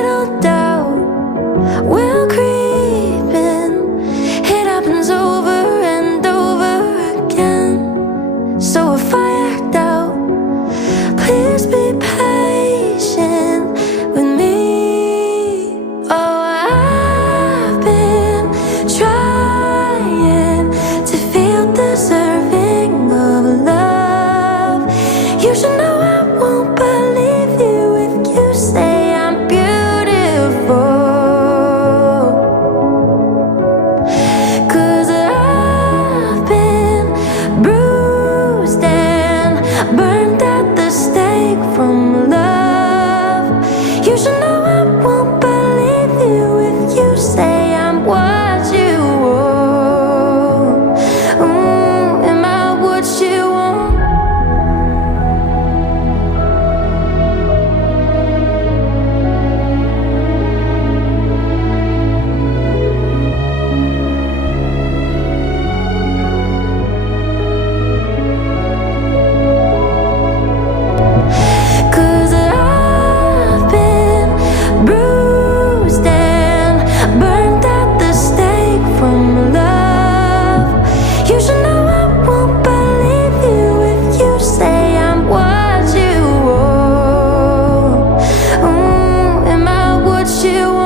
little doubt will creep in. It happens over and over again. So if I act out, please be patient with me. Oh, I've been trying to feel deserving of love. You should know I won't believe you if you say I'm beautiful. 'Cause I've been bruised and burned at the stake from love. You should know I won't believe you if you say I'm what you want. Am I what you want? Cause I've been bruised and burned at the stake from love. You should know I won't believe you if you say I'm what you want. Am I what you want?